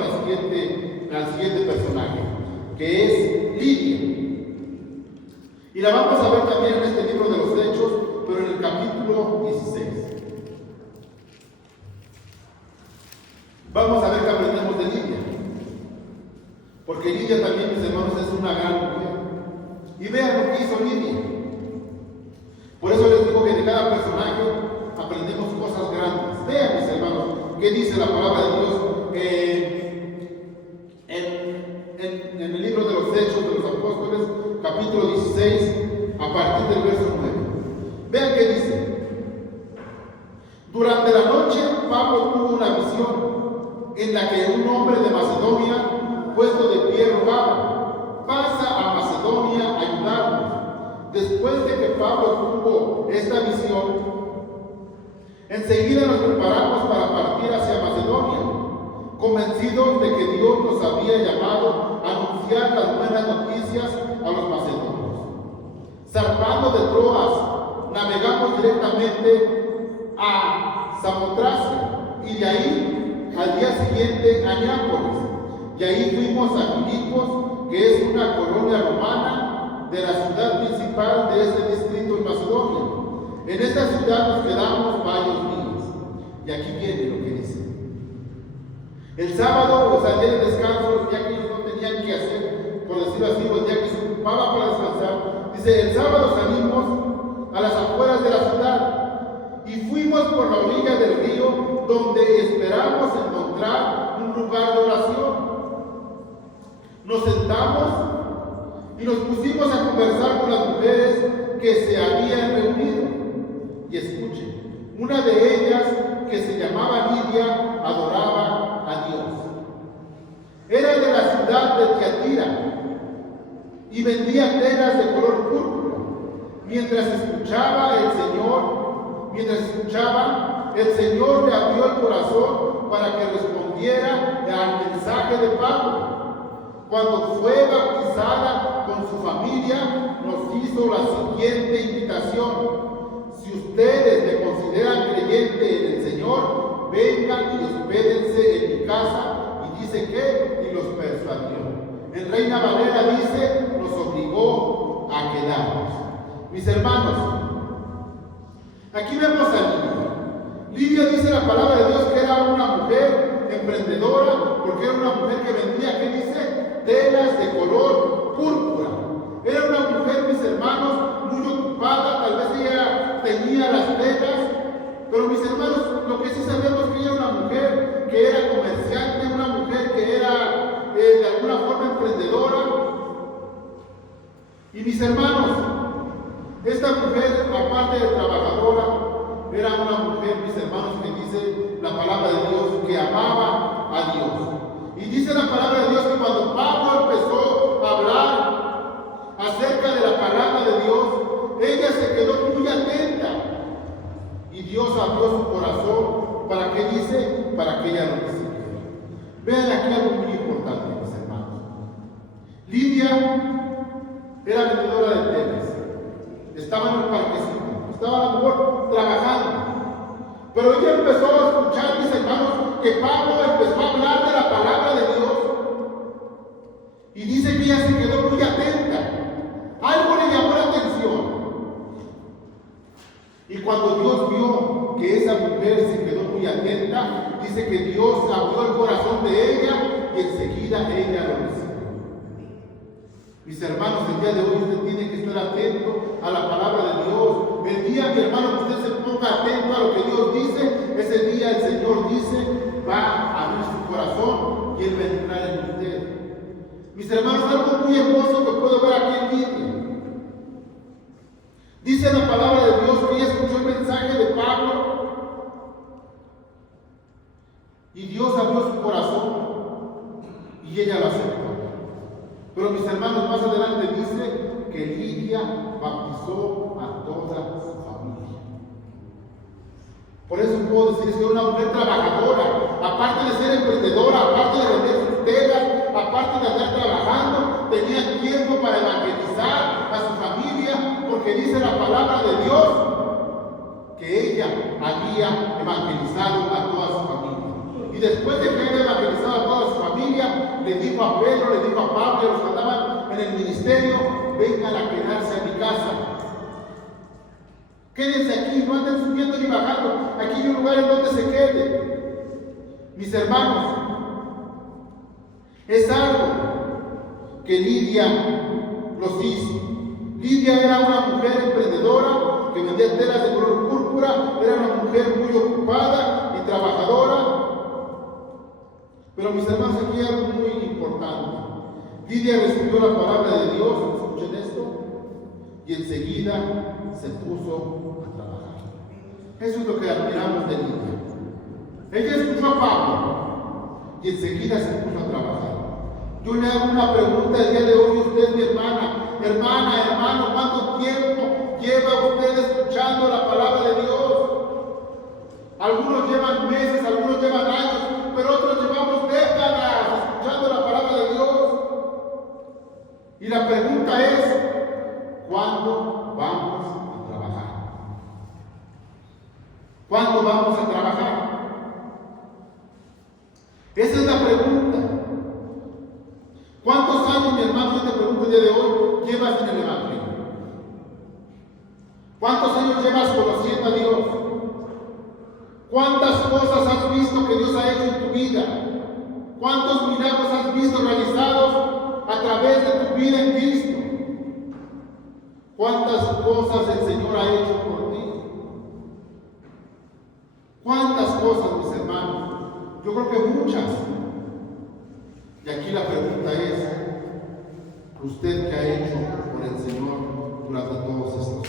al siguiente personaje, que es Lidia. Y la vamos a ver también en este libro de los Hechos, pero en el capítulo 16. Vamos a ver qué aprendemos de Lidia. Porque Lidia también, mis hermanos, es una gran mujer. Y vean lo que hizo Lidia. Por eso les digo que de cada personaje aprendemos cosas grandes. Vean, mis hermanos, qué dice la palabra de Dios en el libro de los Hechos de los Apóstoles, capítulo 16, a partir del verso 9. Vean qué dice. Durante la noche, Pablo tuvo una visión en la que un hombre de Macedonia, puesto de pie, rogaba: pasa a Macedonia a ayudarnos. Después de que Pablo tuvo esta visión, enseguida nos preparamos para partir hacia Macedonia, convencidos de que Dios nos había llamado a anunciar las buenas noticias a los macedonios. Zarpando de Troas, navegamos directamente a Samotracia y de ahí al día siguiente a Neápolis. Y ahí fuimos a Filipos, que es una colonia romana de la ciudad principal de este distrito en Macedonia. En esta ciudad nos quedamos varios días. Y aquí viene lo que dice. El sábado, o sea, el día de descanso, el día que ellos no tenían que hacer, por decirlo así, el día que se ocupaba para descansar, dice, el sábado salimos a las afueras de la ciudad y fuimos por la orilla del río, donde esperamos encontrar un lugar de oración. Nos sentamos y nos pusimos a conversar con las mujeres que se habían reunido. Y escuchen, una de ellas, que se llamaba Lidia, adoraba a Dios. Era de la ciudad de Tiatira y vendía telas de color púrpura. Mientras escuchaba, el Señor le abrió el corazón para que respondiera al mensaje de Pablo. Cuando fue bautizada con su familia, nos hizo la siguiente invitación: si ustedes me consideran creyente en el Señor, vengan y hospédense en mi casa. Y dice que, y los persuadió. En Reina Valera dice, nos obligó a quedarnos. Mis hermanos, aquí vemos a Lidia. Lidia, dice la palabra de Dios, que era una mujer emprendedora, porque era una mujer que vendía, ¿qué dice? Telas de color púrpura. Era una mujer, mis hermanos, muy ocupada. Tal vez ella tenía las telas, pero mis hermanos, lo que sí sabemos es que ella era una mujer que era comerciante, una mujer que era de alguna forma emprendedora. Y mis hermanos, esta mujer, aparte de trabajadora, era una mujer, mis hermanos, que dice la palabra de Dios, que amaba a Dios. Y dice la palabra de Dios que cuando Pablo empezó a hablar acerca de la palabra de Dios, ella se quedó muy atenta. Y Dios abrió su corazón para que dice, para que ella lo recibiera. Vean aquí algo muy importante, mis hermanos. Lidia era vendedora de telas. Estaba en el parquecito, estaba a lo mejor trabajando. Pero ella empezó a escuchar, mis hermanos, que Pablo empezó a hablar de la palabra de Dios. Y dice que ella se quedó muy atenta. Algo le llamó la atención. Y cuando Dios vio que esa mujer se quedó muy atenta, dice que Dios abrió el corazón de ella y enseguida ella lo recibió. Mis hermanos, el día de hoy usted tiene que estar atento a la palabra de Dios. El día, mi hermano, que usted se ponga atento a lo que Dios dice, ese día el Señor dice, va a abrir su corazón y Él va a entrar en usted. Mis hermanos, algo muy hermoso que puedo ver aquí en Lidia. Dice la palabra de Dios que ella escuchó el mensaje de Pablo y Dios abrió su corazón y ella lo aceptó. Pero mis hermanos, más adelante dice que Lidia bautizó a toda su familia. Por eso puedo decir que era una mujer trabajadora, aparte de ser emprendedora, aparte de vender sus telas, aparte de estar trabajando, tenía tiempo para evangelizar a su familia, porque dice la palabra de Dios que ella había evangelizado a toda su familia. Y después de que había evangelizado a toda su familia, le dijo a Pedro, le dijo a Pablo, a los que andaban en el ministerio, vengan a quedarse a mi casa. Quédense aquí, no anden subiendo ni bajando. Aquí hay un lugar en donde se quede. Mis hermanos, es algo que Lidia los hizo. Lidia era una mujer emprendedora que vendía telas de color púrpura, era una mujer muy ocupada y trabajadora. Pero mis hermanos, aquí hay algo muy importante. Lidia recibió la palabra de Dios, escuchen esto, y enseguida se puso a trabajar. Eso es lo que admiramos de Lidia. Ella escuchó a Pablo y enseguida se puso a trabajar. Yo le hago una pregunta el día de hoy a usted, mi hermana, hermano, ¿cuánto tiempo lleva usted escuchando la palabra de Dios? Algunos llevan meses, algunos llevan años, pero otros llevamos décadas escuchando la palabra de Dios. Y la pregunta es, ¿cuándo vamos a trabajar? ¿Cuándo vamos a trabajar? Esa es la pregunta. ¿Cuántos años, mi hermano, yo te pregunto el día de hoy, llevas en el Evangelio? ¿Cuántos años llevas conociendo a Dios? ¿Cuántas cosas has visto que Dios ha hecho en tu vida? ¿Cuántos milagros has visto realizados a través de tu vida en Cristo? ¿Cuántas cosas el Señor ha hecho por ti? ¿Cuántas cosas, mis hermanos? Yo creo que muchas. Y aquí la pregunta es, ¿usted qué ha hecho por el Señor durante todos estos años?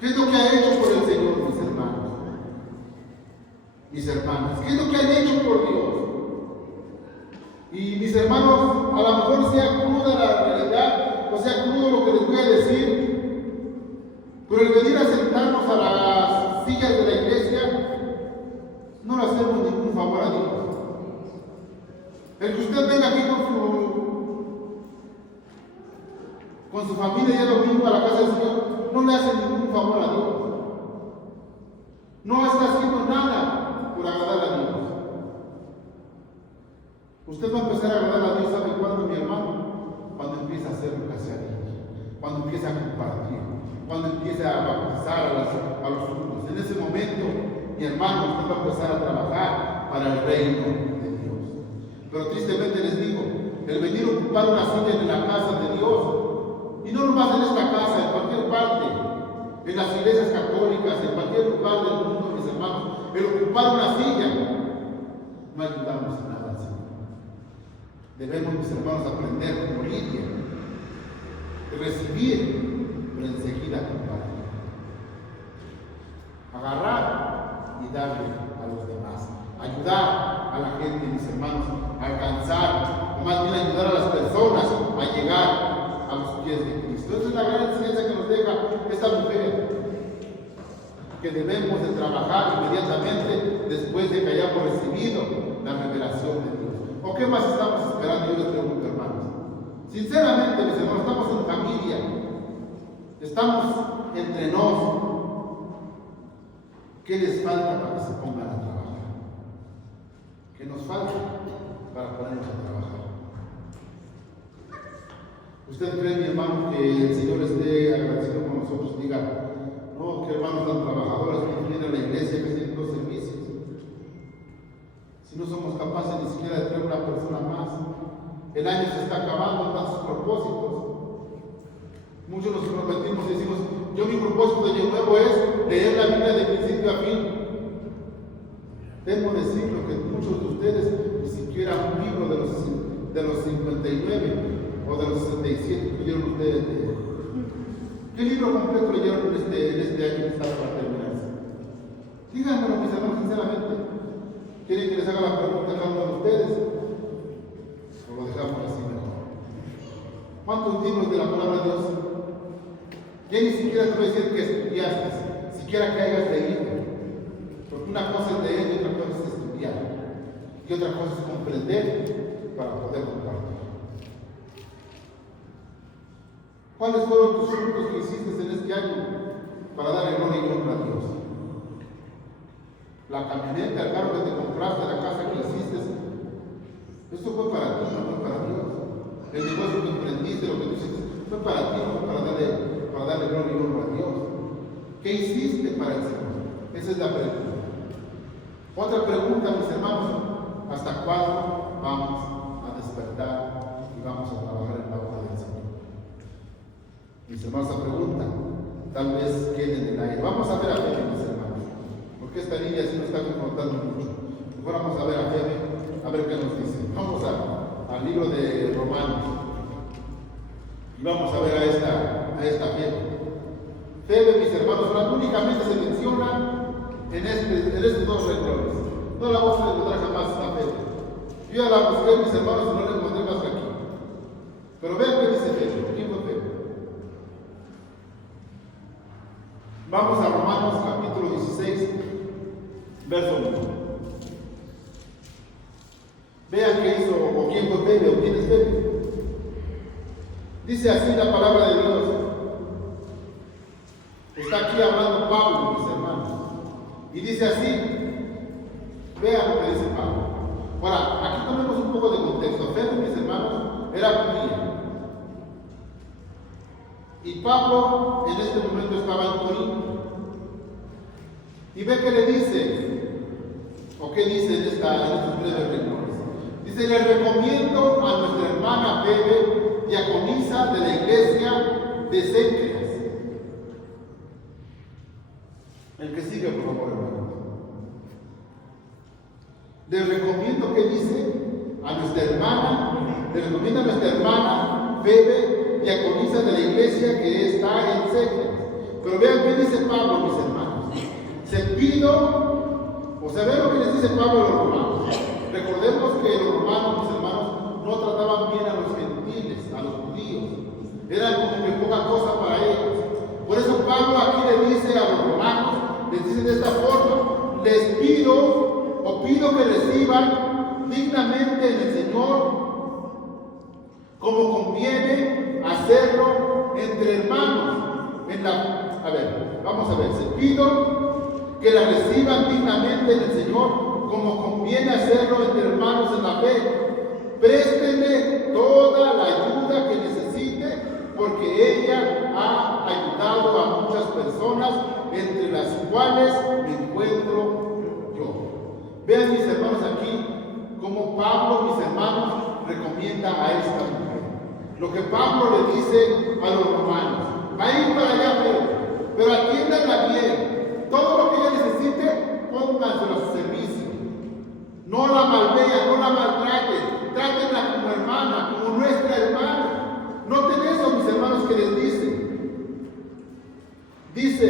¿Qué es lo que ha hecho por el Señor, mis hermanos? Mis hermanas, ¿qué es lo que han hecho por Dios? Y mis hermanos, a lo mejor sea cruda la realidad, o sea crudo lo que les voy a decir, pero el venir a sentarnos a las sillas de la iglesia, no le hacemos ningún favor a Dios. El que usted venga aquí con su familia ya domingo a la casa del Señor, no le hace ningún favor a Dios. No está haciendo nada por agradar a Dios. Usted va a empezar a agradar a Dios, ¿sabe cuándo, mi hermano? Cuando empieza a hacer lo que hace a Dios, cuando empieza a compartir, cuando empieza a bautizar a los hijos. En ese momento, mi hermano, usted va a empezar a trabajar para el reino de Dios. Pero tristemente les digo, el venir a ocupar una silla en la casa de Dios, y no nomás en esta casa, en cualquier parte, en las iglesias católicas, en cualquier lugar del mundo, mis hermanos, el ocupar una silla, no ayudamos en nada al Señor. Debemos, mis hermanos, aprender como Lidia, recibir, pero enseguida compartir. Agarrar y darle a los demás. Ayudar a la gente, mis hermanos, a alcanzar, o más bien ayudar a las personas a llegar a los pies de Cristo. Esa es la gran enseñanza que nos deja esta mujer, que debemos de trabajar inmediatamente después de que hayamos recibido la revelación de Dios. ¿O qué más estamos esperando? Yo les pregunto, hermanos. Sinceramente, mis hermanos, estamos en familia, estamos entre nosotros. ¿Qué les falta para que se pongan a trabajar? ¿Qué nos falta para ponernos a trabajar? ¿Usted cree, mi hermano, que el Señor esté agradecido con nosotros y diga, no, que hermanos tan trabajadores que vienen a la iglesia que tienen 2 servicios? Si no somos capaces ni siquiera de traer una persona más, el año se está acabando, tantos propósitos. Muchos nos comprometimos y decimos, yo mi propósito de año nuevo es leer la Biblia de principio a fin. Debo decirlo que muchos de ustedes ni siquiera un libro de los 59 o de los 67 pudieron ustedes leer. ¿Qué libro completo leyeron en este año que está para terminarse? Díganmelo, mis hermanos, sinceramente. ¿Quieren que les haga la pregunta a cada uno de ustedes? ¿O lo dejamos así mejor? ¿Cuántos libros de la palabra de Dios? Ya ni siquiera te voy a decir que estudiaste, siquiera que hayas leído. Porque una cosa es leer y otra cosa es estudiar. Y otra cosa es comprender para poder compartir. ¿Cuáles fueron tus frutos que hiciste en este año para darle gloria y honra a Dios? La camioneta, el carro que te compraste, la casa que hiciste, esto fue para ti, no fue para Dios. El negocio que emprendiste, lo que tú hiciste, fue para ti, no fue para darle gloria y honra a Dios. ¿Qué hiciste para el Señor? Esa es la pregunta. Otra pregunta, mis hermanos, ¿hasta cuándo vamos a despertar y vamos a trabajar en la obra del Señor? Mis hermanos, esa pregunta tal vez quede en el aire. Vamos a ver a Febe, mis hermanos, porque esta niña sí nos está confrontando mucho. Mejor vamos a ver a Febe. A ver qué nos dice. Vamos al libro de Romanos. Y vamos a ver a esta Febe. Febe, mis hermanos, únicamente se menciona en estos dos renglones. No la vamos a encontrar jamás a Febe. Yo ya la busqué, mis hermanos, y no la encontré más que aquí. Pero vean qué dice Febe. ¿Quién fue Febe? Vamos a Romanos capítulo 16, verso 1. Vean qué hizo, o quién fue Febe, o quién es Febe. Dice así la palabra de Dios. Está aquí hablando Pablo, mis hermanos. Y dice así. Vean lo que dice Pablo. Ahora, aquí tomemos un poco de contexto. Febe, mis hermanos, era judía. Y Pablo en este momento estaba en Corinto. Y ve que le dice, o qué dice en estos breves renglones. Dice, le recomiendo a nuestra hermana Febe, diaconisa de la iglesia de Cencreas. El que sigue, por favor, hermano. Le recomiendo, ¿qué dice? A nuestra hermana, le recomiendo a nuestra hermana Febe, diaconisa de la iglesia que está en Cencreas. Pero vean qué dice Pablo, mis hermanos. Se pido, o sea, vean lo que les dice Pablo a los romanos. Recordemos que los romanos, mis hermanos, no trataban bien a los gentiles, a los judíos. Eran como que poca cosa para ellos. Por eso Pablo aquí le dice a los romanos, les dice de esta forma: les pido, o pido que reciban dignamente en el Señor, como conviene hacerlo entre hermanos. A ver, vamos a ver. Se pido que la reciban dignamente en el Señor, como conviene hacerlo entre hermanos en la fe. Préstenle toda la ayuda que necesite, porque ella ha ayudado a muchas personas, entre las cuales me encuentro yo. Vean, mis hermanos, aquí cómo Pablo, mis hermanos, recomienda a esta mujer. Lo que Pablo le dice a los romanos: va a ir para allá, pero atiéndanla bien. Todo lo que ella necesite, pónganselo a su servicio. No la malvean, no la maltraten. Trátenla como hermana, como nuestra hermana. Noten eso, mis hermanos, que les dice. Dice,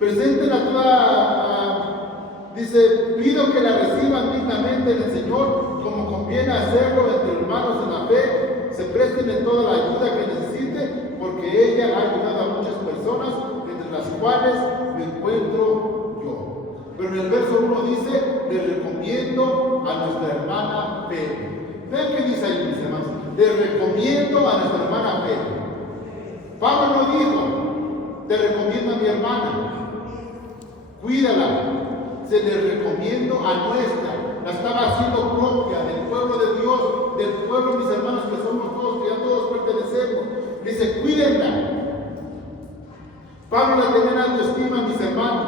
preséntenla toda. Dice, pido que la reciban dignamente en el Señor, como conviene hacerlo entre hermanos en la fe. Se presten en toda la ayuda que necesite, porque ella ha ayudado a muchas personas, entre las cuales me encuentro yo. Pero en el verso 1 dice, le recomiendo a nuestra hermana Febe. Vean qué dice ahí, mis hermanos. Le recomiendo a nuestra hermana Febe. Pablo no dijo, te recomiendo a mi hermana, cuídala. Se le recomiendo a nuestra. La estaba haciendo propia del pueblo de Dios, del pueblo, mis hermanos, que somos todos, que ya todos pertenecemos. Dice, cuídenla. Pablo la tenía en alta estima, mis hermanos.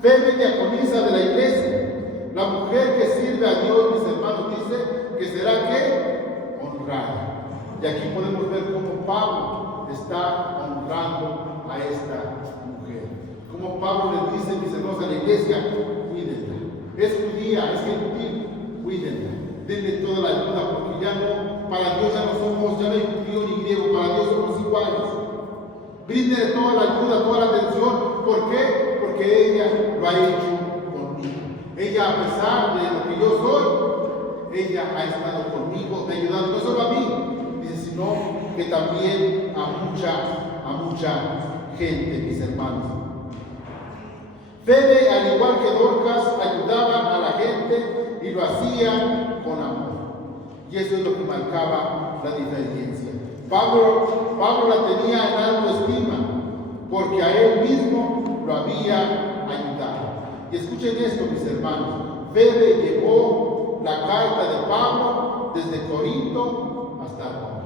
Febe, diaconisa de la iglesia, la mujer que sirve a Dios, mis hermanos, dice que será ¿qué? Honrada. Y aquí podemos ver cómo Pablo está honrando a esta mujer. Como Pablo le dice, mis hermanos, a la iglesia, cuídenla. Es judía, es gentil, cuídenla. Denle toda la ayuda, porque ya no, para Dios ya no somos, ya no hay judío ni griego, para Dios somos iguales. Bríndenle toda la ayuda, toda la atención. ¿Por qué? Porque ella lo ha hecho conmigo. Ella, a pesar de lo que yo soy, ella ha estado conmigo, me ha ayudado, no solo a mí, dice, sino que también a mucha gente, mis hermanos. Febe, al igual que Dorcas, ayudaban a la gente y lo hacían con amor. Y eso es lo que marcaba la diferencia. Pablo la tenía en alta estima, porque a él mismo lo había ayudado. Y escuchen esto, mis hermanos. Febe llevó la carta de Pablo desde Corinto hasta Roma.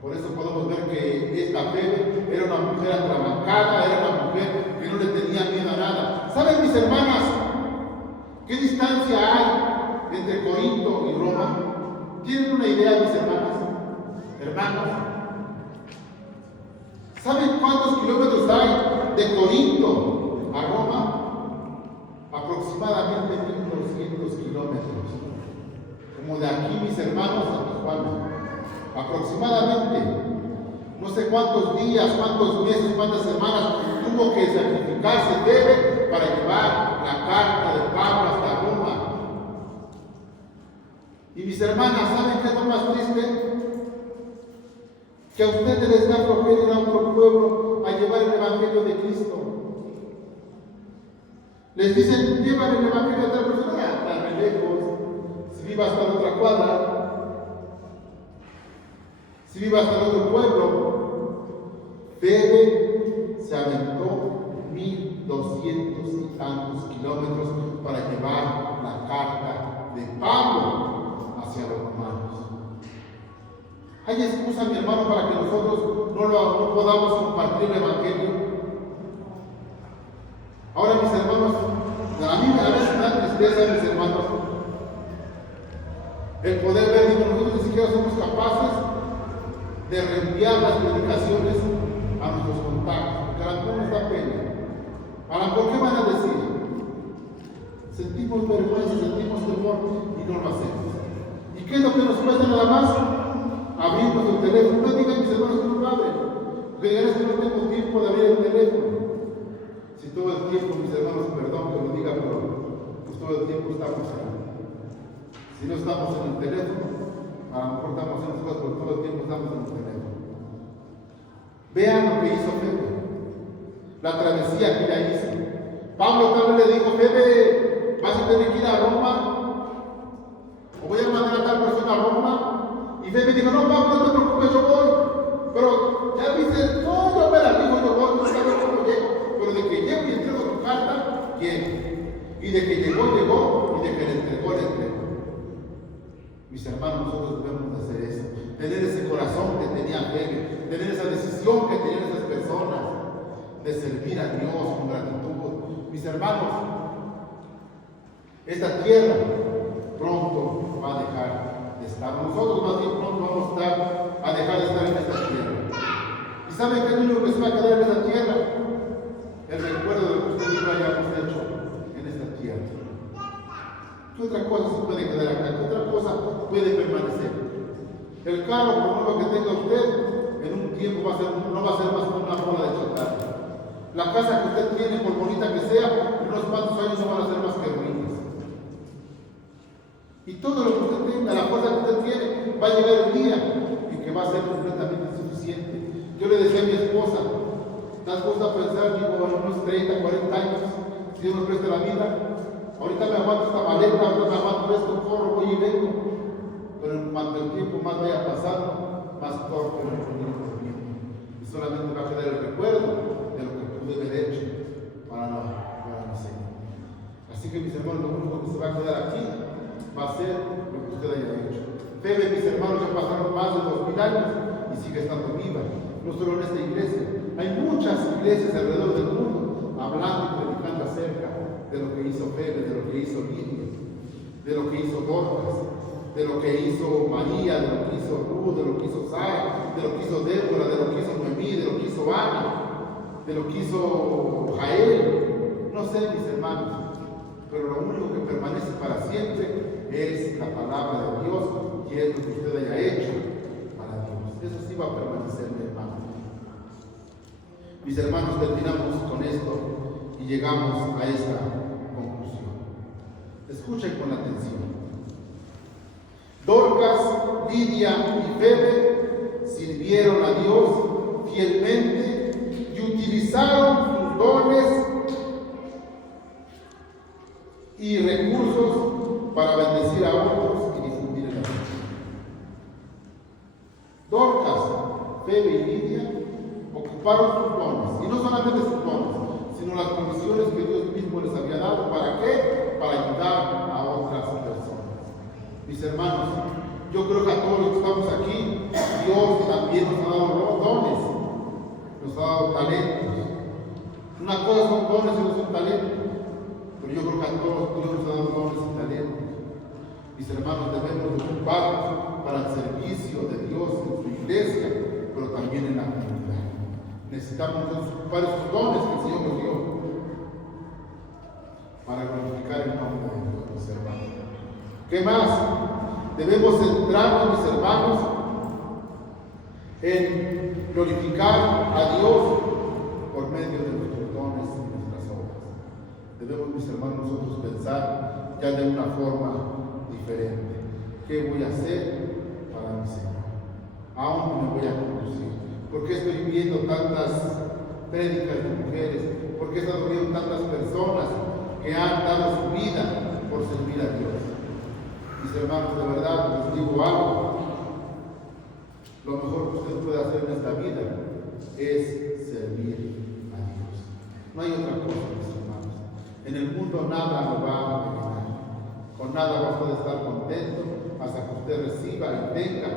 Por eso podemos ver que esta Febe era una mujer atrabancada, era una mujer que no le tenía miedo a nada. ¿Saben, mis hermanas, qué distancia hay entre Corinto y Roma? ¿Tienen una idea, mis hermanas? Hermanos, ¿saben cuántos kilómetros hay de Corinto a Roma? aproximadamente 1200 kilómetros, como de aquí, mis hermanos, a Tijuana, aproximadamente. No sé cuántos días, cuántos meses, cuántas semanas tuvo que sacrificarse debe para llevar la carta de Pablo hasta Roma. Y mis hermanas, ¿saben qué es lo más triste? Que a ustedes les da flojera ir a otro pueblo a llevar el Evangelio de Cristo. Les dicen, llevan el Evangelio a otra persona, tan lejos. Si viva hasta la otra cuadra, si viva hasta el otro pueblo. Febe se aventó 1200 y tantos kilómetros para llevar la carta de Pablo hacia los romanos. ¿Hay excusa, mi hermano, para que nosotros no podamos compartir el Evangelio? Ahora, mis hermanos, a mí a veces me da tristeza, mis hermanos, el poder ver, digo, nosotros ni siquiera somos capaces de reenviar las predicaciones a nuestros contactos, porque a lo mejor nos da pena. A lo mejor, ¿qué van a decir? Sentimos vergüenza, sentimos temor y no lo hacemos. ¿Y qué es lo que nos cuesta nada más? Abrir nuestro teléfono. No digan, mis hermanos, que no lo abren, porque digan, es que no tengo tiempo de abrir el teléfono. Si todo el tiempo, mis hermanos, perdón que lo diga, pero pues todo el tiempo estamos ahí. Si no estamos en el teléfono, a lo mejor estamos en las cosas, pero todo el tiempo estamos en el teléfono. Vean lo que hizo Febe, la travesía que ella hizo. Pablo tal vez le dijo, Febe, vas a tener que ir a Roma, o voy a mandar a tal persona a Roma. Y Febe dijo, no, Pablo, no te preocupes, yo voy. Pero ya dice, no, yo me la digo, yo voy, no sabes cómo llego. Pero de que llego y entrego tu carta, llego. Y de que llegó, llegó, y de que le entregó, le entregó. Mis hermanos, nosotros debemos de hacer eso, tener ese corazón que tenía Febe, tener esa decisión que tenían esas personas de servir a Dios con gratitud. Mis hermanos, esta tierra pronto va a dejar de estar. Nosotros más bien pronto vamos a dejar de estar en esta tierra. ¿Y saben qué es lo único que se va a quedar en esta tierra? El recuerdo de lo que usted y yo hayamos hecho en esta tierra. ¿Qué otra cosa se puede quedar acá? ¿Qué otra cosa puede permanecer? El carro, por nuevo que tenga usted, en un tiempo no va a ser más que una bola de chatarra. La casa que usted tiene, por bonita que sea, en unos cuantos años no van a ser más que ruinas. Y todo lo que usted tenga, la fuerza que usted tiene, va a llegar el día en que va a ser completamente insuficiente. Yo le decía a mi esposa, ¿estás puesta a pensar, digo, en unos 30, 40 años, si Dios nos presta la vida? Ahorita me aguanto esta maleta, ahorita me aguanto esto, corro, voy y vengo. Pero en cuanto el tiempo más vaya pasando, más torpe me voy volviendo. Y solamente va a quedar el recuerdo de lo que pude haber hecho para mi Señor. Así que, mis hermanos, lo único que se va a quedar aquí va a ser lo que usted haya hecho. Febe, mis hermanos, ya pasaron más de 2000 años y sigue estando viva. No solo en esta iglesia, hay muchas iglesias alrededor del mundo hablando y predicando acerca de lo que hizo Febe, de lo que hizo Lidia, de lo que hizo Dorcas, de lo que hizo María, de lo que hizo Ruth, de lo que hizo Sara, de lo que hizo Débora, de lo que hizo Noemí, de lo que hizo Ana, de lo que hizo Jael. No sé, mis hermanos, pero lo único que permanece para siempre es la palabra de Dios y es lo que usted haya hecho para Dios. Eso sí va a permanecer, mi hermano. Mis hermanos, terminamos con esto y llegamos a esta conclusión. Escuchen con atención. Dorcas, Lidia y Febe sirvieron a Dios fielmente y utilizaron sus dones y recursos para bendecir a otros y difundir el Evangelio. Dorcas, Febe y Lidia ocuparon sus dones, y no solamente sus dones, sino las condiciones que Dios mismo les había dado. ¿Para qué? Para ayudar a otras personas. Mis hermanos, yo creo que a todos los que estamos aquí, Dios también nos ha dado dones, nos ha dado talentos. Una cosa son dones y no son talentos, pero yo creo que a todos Dios nos ha dado dones y talentos. Mis hermanos, debemos ocuparnos para el servicio de Dios en su iglesia, pero también en la comunidad. Necesitamos ocupar esos dones que el Señor nos dio para glorificar el nombre de Dios, mis hermanos. ¿Qué más? Debemos centrarnos, mis hermanos, en glorificar a Dios por medio de nuestros dones y nuestras obras. Debemos, mis hermanos, nosotros pensar ya de una forma diferente. ¿Qué voy a hacer para mi Señor? ¿A dónde me voy a conducir? ¿Por qué estoy viendo tantas prédicas de mujeres? ¿Por qué están viendo tantas personas que han dado su vida por servir a Dios? Mis hermanos, de verdad les digo algo. Lo mejor que usted puede hacer en esta vida es servir a Dios. No hay otra cosa, mis hermanos. En el mundo nada lo va a llenar. Con nada va a poder estar contento hasta que usted reciba y tenga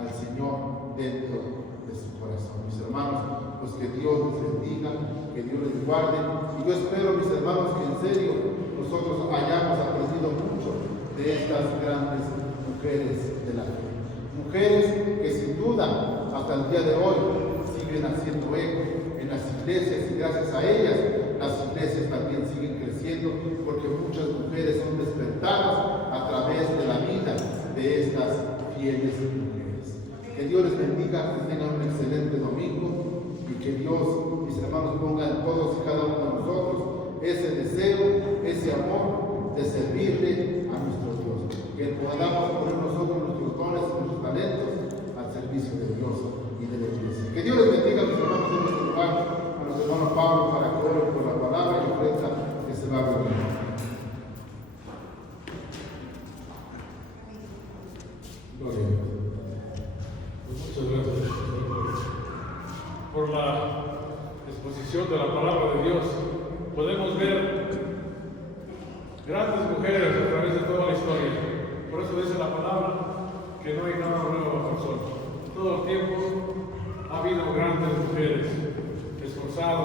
al Señor dentro de su corazón. Mis hermanos, pues que Dios les bendiga, que Dios les guarde. Y yo espero, mis hermanos, que en serio nosotros hayamos aprendido mucho de estas grandes mujeres de la fe. Mujeres que sin duda hasta el día de hoy siguen haciendo eco en las iglesias, y gracias a ellas las iglesias también siguen creciendo, porque muchas mujeres son despertadas a través de la vida de estas fieles mujeres. Que Dios les bendiga, que tengan un excelente domingo y que Dios, mis hermanos, ponga en todos y cada uno de nosotros ese deseo, ese amor de servirle a nuestro Dios. Que podamos poner nosotros nuestros dones y nuestros talentos al servicio de Dios y de la iglesia. Que Dios les bendiga, mis hermanos, en este lugar, a nuestro hermano Pablo, para que ore por la palabra y ofrenda que se va a reunir. Gloria a Dios. Muchas gracias, Señor, por la exposición de la palabra de Dios. Podemos ver grandes mujeres a través de toda la historia. Por eso dice la palabra que no hay nada nuevo bajo el sol. Todo el tiempo ha habido grandes mujeres esforzadas.